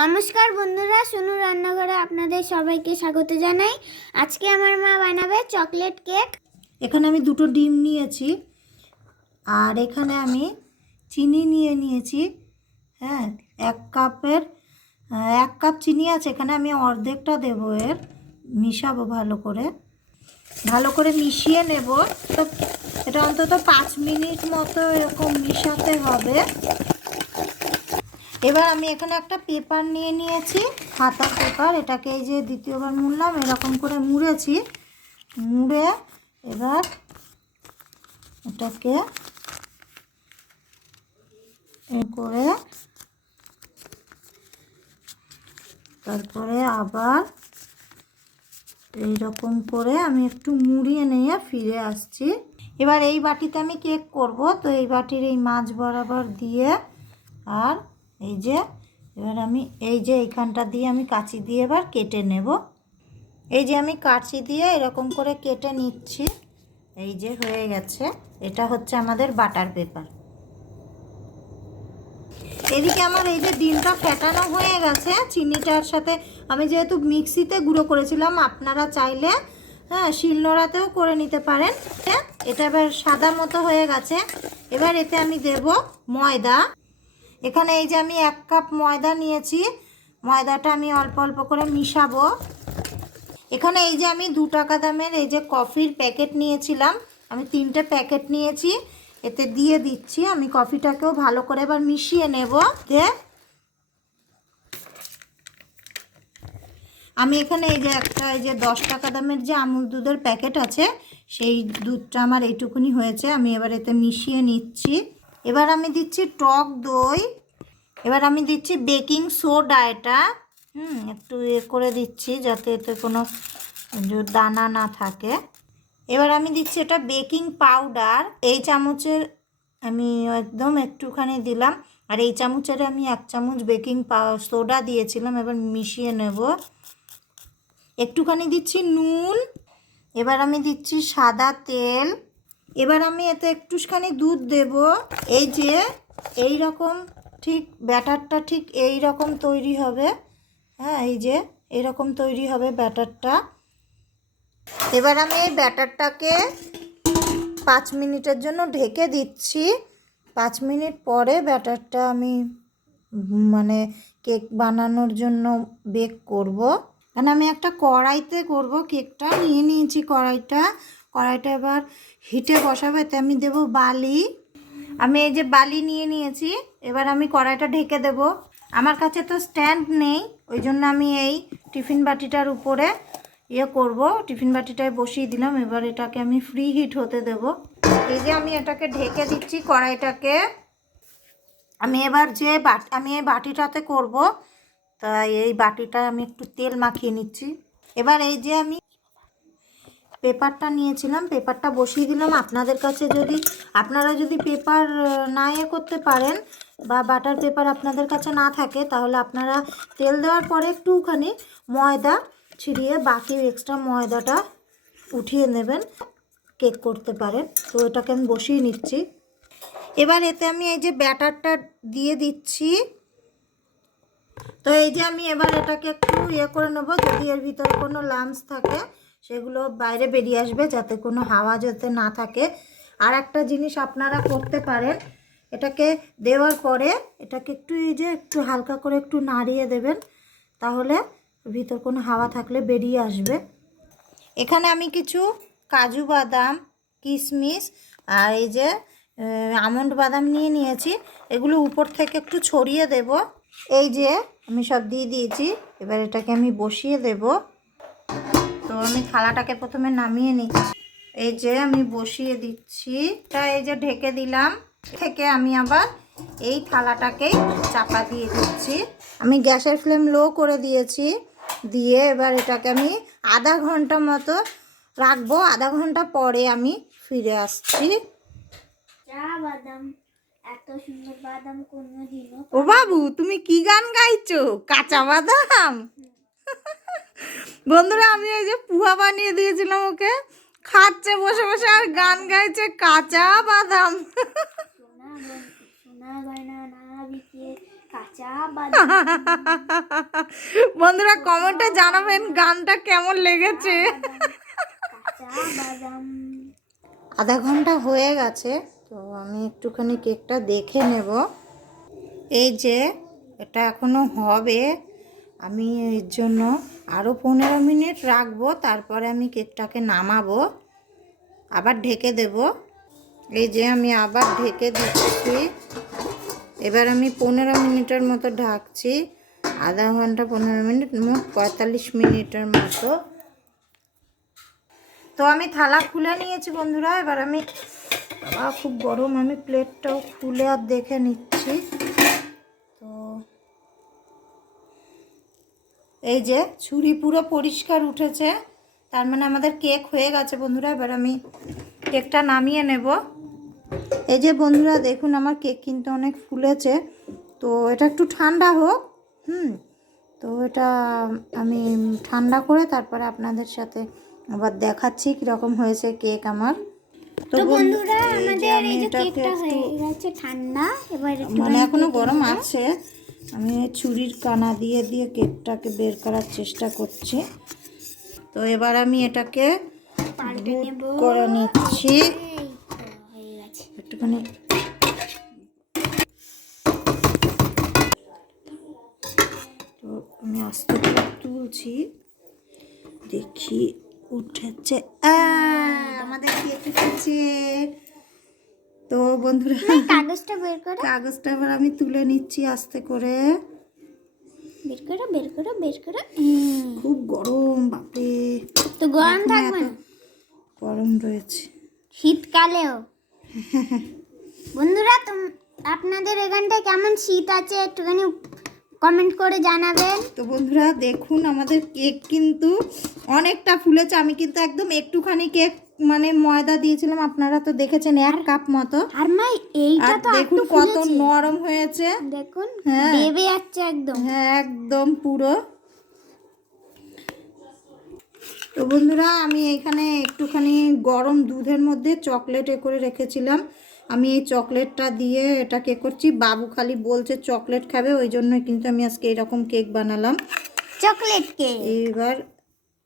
নমস্কার বন্ধুরা, সোনু রান্নাঘরে আপনাদের সবাইকে স্বাগত জানাই। আজকে আমার মা বানাবে চকলেট কেক। এখানে আমি দুটো ডিম নিয়েছি আর এখানে আমি চিনি নিয়েছি। হ্যাঁ, এক কাপ চিনি আছে, এখানে আমি অর্ধেকটা দেবো, এর মিশাবো ভালো করে মিশিয়ে নেব। তো এটা অন্তত 5 মিনিট মতো এরকম মিশাতে হবে। এবার আমি এখানে একটা পেপার নিয়েছি, খাতা পেপার। এটাকে এই যে দ্বিতীয়বার মুড়লাম, এরকম করে মুড়েছি। মুড়ে এবার এটাকে করে তারপরে আবার এইরকম করে আমি একটু মুড়িয়ে নিয়ে ফিরে আসছি। এবার এই বাটিতে আমি কেক করব, তো এই বাটির এই মাঝ বরাবর দিয়ে আর এই যে এবার আমি এই যে এইখানটা দিয়ে আমি কাঁচি দিয়ে এবার কেটে নেব। এই যে আমি কাঁচি দিয়ে এরকম করে কেটে নিচ্ছি। এই যে হয়ে গেছে, এটা হচ্ছে আমাদের বাটার পেপার। এদিকে আমার এই যে ডিমটা ফেটানো হয়ে গেছে চিনিটার সাথে। আমি যেহেতু মিক্সিতে গুঁড়ো করেছিলাম, আপনারা চাইলে শিলনোড়াতেও করে নিতে পারেন। এটা এবার সাদা মতো হয়ে গেছে। এবার এতে আমি দেব ময়দা। এখানে এই যে আমি 1 কাপ ময়দা নিয়েছি, ময়দাটা আমি অল্প অল্প করে মিশাবো। এখানে এই যে আমি 2 টাকা দামের এই যে কফির প্যাকেট নিয়েছিলাম, আমি 3টে প্যাকেট নিয়েছি, এতে দিয়ে দিচ্ছি। আমি কফিটাকেও ভালো করে এবার মিশিয়ে নেব। আমি এখানে এই যে এই যে 10 টাকা দামের যে আমুল দুধের প্যাকেট আছে, সেই দুধটা আমার এইটুকুনি হয়েছে। আমি এবার এতে মিশিয়ে নিচ্ছি। এবার আমি দিচ্ছি টক দই। এবার আমি দিচ্ছি বেকিং সোডা। এটা একটু করে দিচ্ছি যাতে এতে কোনো দানা না থাকে। এবার আমি দিচ্ছি এটা বেকিং পাউডার। এই চামচের আমি একদম একটুখানি দিলাম, আর এই চামচের আমি 1 চামচ বেকিং সোডা দিয়েছিলাম। এবার মিশিয়ে নেব। একটুখানি দিচ্ছি নুন। এবার আমি দিচ্ছি সাদা তেল। এবার আমি এতে একটুখানি দুধ দেব। এই যে এই রকম ঠিক ব্যাটারটা ঠিক এই রকম তৈরি হবে। হ্যাঁ, এই যে এরকম তৈরি হবে ব্যাটারটা। এবার আমি এই ব্যাটারটাকে 5 মিনিটের জন্য ঢেকে দিচ্ছি। 5 মিনিট পরে ব্যাটারটা আমি কেক বানানোর জন্য বেক করব। কারণ আমি একটা কড়াইতে করব কেকটা। নিয়েছি কড়াইটা এবার হিটে বসাবো। এতে আমি দেব বালি। আমি এই যে বালি নিয়েছি। এবার আমি কড়াইটা ঢেকে দেব। আমার কাছে তো স্ট্যান্ড নেই, ওই জন্য আমি এই টিফিন বাটিটার উপরে করব। টিফিন বাটিটায় বসিয়ে দিলাম। এবার এটাকে আমি ফ্রি হিট হতে দেব। এই যে আমি এটাকে ঢেকে দিচ্ছি কড়াইটাকে। আমি এবার আমি এই বাটিটাতে করব, তাই এই বাটিটায় আমি একটু তেল মাখিয়ে নিচ্ছি। এবার এই যে আমি পেপারটা নিয়েছিলাম, পেপারটা বসিয়ে দিলাম। আপনারা যদি পেপার না করতে পারেন বা বাটার পেপার আপনাদের কাছে না থাকে, তাহলে আপনারা তেল দেওয়ার পরে একটুখানি ময়দা ছিটিয়ে বাকি এক্সট্রা ময়দাটা উঠিয়ে নেবেন, কেক করতে পারেন। তো এটাকে আমি বসিয়ে নিচ্ছি। এবার এতে আমি এই যে ব্যাটারটা দিয়ে দিচ্ছি। তো এই যে আমি এবার এটাকে একটু করে নেব, যদি এর ভিতরে কোনো লাম্পস থাকে সেগুলো বাইরে বেরিয়ে আসবে, যাতে কোনো হাওয়া যাতে না থাকে। আর একটা জিনিস আপনারা করতে পারেন, এটাকে দেওয়ার পরে এটাকে একটু হালকা করে একটু নাড়িয়ে দেবেন, তাহলে ভিতর কোনো হাওয়া থাকলে বেরিয়ে আসবে। এখানে আমি কিছু কাজু বাদাম, কিশমিশ আর এই যে আমন্ড বাদাম নিয়েছি। এগুলো উপর থেকে একটু ছড়িয়ে দেব। এই যে আমি সব দিয়ে দিয়েছি। এবার এটাকে আমি বসিয়ে দেব। তো আমি থালাটাকে প্রথমে নামিয়ে নিচ্ছি। এই যে আমি বসিয়ে দিচ্ছি, এই যে ঢেকে দিলাম। থেকে আমি আবার এই থালাটাকেই চাপা দিয়ে দিচ্ছি। আমি গ্যাসের ফ্লেম লো করে দিয়েছি। দিয়ে এবার এটাকে আমি আধা ঘন্টা মতো রাখবো। আধা ঘন্টা পরে আমি ফিরে আসছি। এত সুন্দর বাদাম কোনদিনও। ও বাবু, তুমি কি গান গাইছো? কাঁচা বাদাম। বন্ধুরা, আমি এই যে পুহা বানিয়ে দিয়েছিলাম ওকে, খাচ্ছে বসে বসে আর গান গাইছে কাঁচা বাদাম। সোনা গয়না না বিকিয়ে কাঁচা বাদাম। বন্ধুরা কমেন্টে জানাবেন গানটা কেমন লেগেছে। কাঁচা বাদাম। আধা ঘন্টা হয়ে গেছে, তো আমি একটুখানি কেকটা দেখে নেব। এই যে এটা এখনো হবে, আমি এর জন্য আরও 15 মিনিট রাখবো, তারপরে আমি কেকটাকে নামাবো, আবার ঢেকে দেব। এই যে আমি আবার ঢেকে দিচ্ছি। এবার আমি 15 মিনিটের মতো ঢাকছি, আধা ঘন্টা 15 মিনিট, মোট 45 মিনিটের মতো। তো আমি থালা খুলে নিয়েছি বন্ধুরা। এবার আমি খুব গরম, আমি প্লেটটাও খুলে আর দেখে নিচ্ছি। তো এই যে ছুরি পুরো পরিষ্কার উঠেছে, তার মানে আমাদের কেক হয়ে গেছে বন্ধুরা। এবার আমি কেকটা নামিয়ে নেব। এই যে বন্ধুরা দেখুন আমার কেক কিন্তু অনেক ফুলেছে। তো এটা একটু ঠান্ডা হোক, তো এটা আমি ঠান্ডা করে তারপরে আপনাদের সাথে আবার দেখাচ্ছি কীরকম হয়েছে কেক আমার। তো বন্ধুরা আমাদের এই যে কেকটা হয়ে গেছে ঠান্ডা, এবার মানে এখনো গরম আছে। আমি ছুরির কানা দিয়ে দিয়ে কেকটাকে বের করার চেষ্টা করছি। তো এবার আমি এটাকে পাল্টে নেব করে নিচ্ছি হয়ে গেছে। একটুখানি। তো আমি আস্তে করে তুলছি, দেখি উঠেছে। আমাদের কেক উঠেছে। তো বন্ধুরা কাগজটা বের করো, কাগজটা এবার আমি তুলে নিচ্ছি আস্তে করে। বের করো বের করো বের করো। খুব গরম, বাপরে। তো গরম থাকবে না, গরম রয়েছে শীতকালেও। বন্ধুরা আপনাদের এখানটায় কেমন শীত আছে একটুখানি কমেন্ট করে জানাবেন। তো বন্ধুরা দেখুন আমাদের কেক কিন্তু অনেকটা ফুলেছে। আমি কিন্তু একদম একটুখানি কেক মানে ময়দা দিয়েছিলাম, আপনারা তো দেখেছেন 1 কাপ মতো। আর মাই এইটা আর তো দেখুন কত নরম হয়েছে, দেখুন হ্যাঁ দেবে যাচ্ছে একদম। হ্যাঁ একদম পুরো। তো বন্ধুরা আমি এখানে একটুখানি গরম দুধের মধ্যে চকলেট করে রেখেছিলাম। আমি এই চকলেটটা দিয়ে এটা কেক করছি। বাবু খালি বলছে চকলেট খাবে, ওই জন্য কিন্তু আমি আজকে এরকম কেক বানালাম, চকলেট কেক। এইবার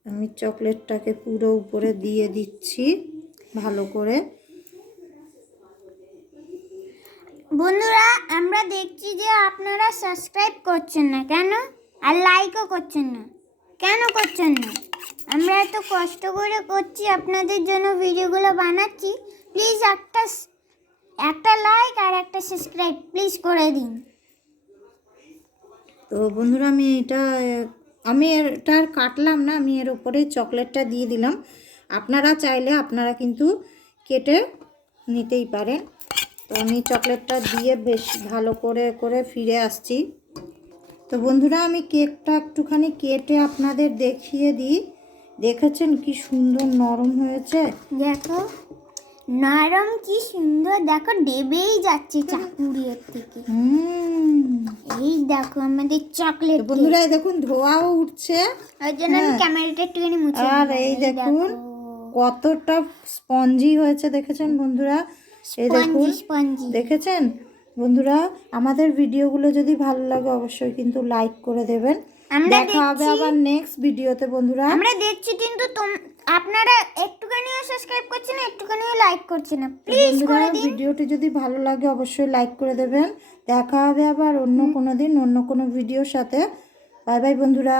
আমি চকলেটটাকে পুরো উপরে দিয়ে দিচ্ছি ভালো করে। বন্ধুরা আমরা দেখছি যে আপনারা সাবস্ক্রাইব করছেন না কেন, আর লাইকও করছেন না কেন, করছেন না? আমরা এত কষ্ট করে করছি আপনাদের জন্য, ভিডিওগুলো বানাচ্ছি। প্লিজ একটা লাইক আর একটা সাবস্ক্রাইব প্লিজ করে দিন। তো বন্ধুরা আমি এটা আর কাটলাম না, আমি এর উপরে চকলেটটা দিয়ে দিলাম। আপনারা চাইলে আপনারা কিন্তু কেটে নিতেই পারেন। তো আমি চকলেটটা দিয়ে বেশ ভালো করে করে ফিরে আসছি। তো বন্ধুরা আমি কেকটা একটুখানি কেটে আপনাদের দেখিয়ে দিই। দেখেছেন কি সুন্দর নরম হয়েছে, দেখো নরম কি সুন্দর, দেখো ডেবেই যাচ্ছে চাকুরির থেকে। এই দেখো আমাদের চকলেট বন্ধুরা এই দেখুন ধোঁয়াও উঠছে, ওই জন্য আমি ক্যামেরাটা একটুখানি মুছে আর দিলাম। এই দেখুন কতটা স্পঞ্জি হয়েছে, দেখেছেন বন্ধুরা? এই দেখুন, স্পঞ্জি। দেখেছেন বন্ধুরা? আমাদের ভিডিওগুলো যদি ভালো লাগে অবশ্যই কিন্তু লাইক করে দেবেন। দেখা হবে আবার নেক্সট ভিডিওতে বন্ধুরা। আমরা দেখছি কিন্তু আপনারা একটুখানিও সাবস্ক্রাইব করছেন না, একটুখানিও লাইক করছেন না। প্লিজ করে দিন। ভিডিওটি যদি ভালো লাগে অবশ্যই লাইক করে দেবেন। দেখা হবে আবার অন্য কোনো দিন অন্য কোনো ভিডিওর সাথে। বাই বাই বন্ধুরা।